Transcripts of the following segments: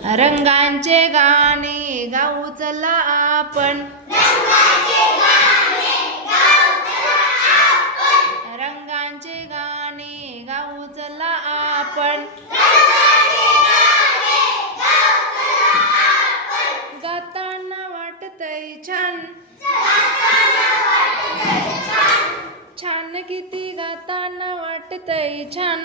रंगांचे गाणे गाऊ चला आपण, रंगांचे गाणे गाऊ चला आपण, गाताना वाटतंय छान, छान किती गाताना वाटतंय छान,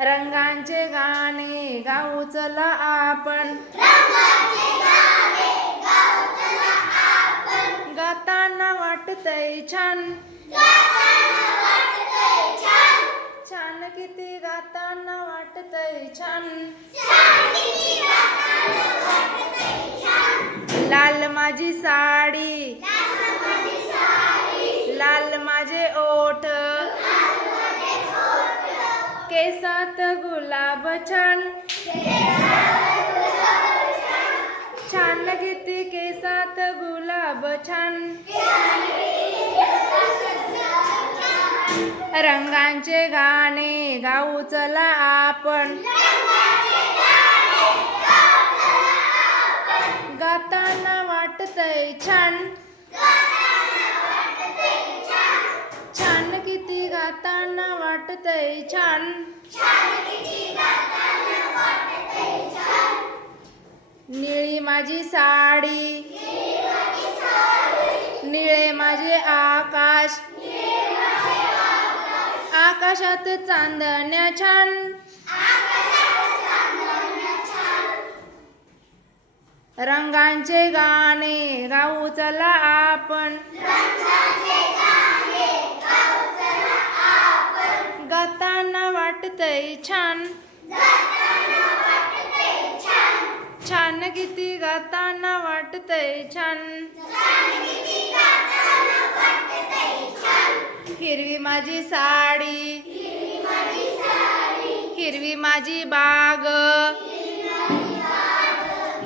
रंगांचे गाणे गाऊ चला आपण, गाताना वाटतंय छान, छान किती गाताना वाटतंय छान, लाल माझी साडी, लाल माझे ओठ, केसात गुलाब छान, छान किती केसात गुलाब छान, रंगांचे गाणे गाऊ चला आपण, गाताना वाटतंय छान, छान किती गाताना वाटतंय छान, निळी माझी साडी, निळे माझे आकाश, आकाशात चांदण्या छान, रंगांचे गाणे गाऊ चला आपण, गाताना वाटतंय छान, छान किती गाताना वाटतंय छान, हिरवी माझी साडी, हिरवी माझी बाग,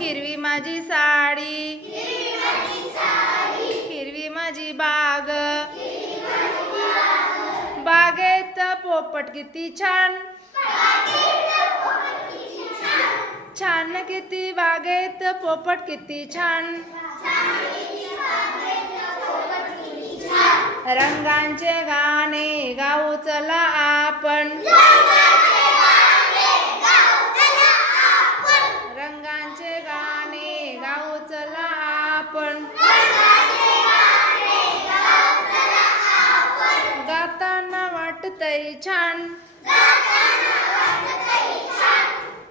हिरवी माझी साडी, हिरवी माझी बाग, बागेत पोपट किती छान, छान किती बागेत पोपट किती छान, रंगांचे गाणे गाऊ चला आपण, रंगांचे गाणे गाऊ चला आपण, गाताना वाटतंय छान,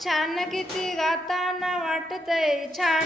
छान किती गाताना वाटतंय छान,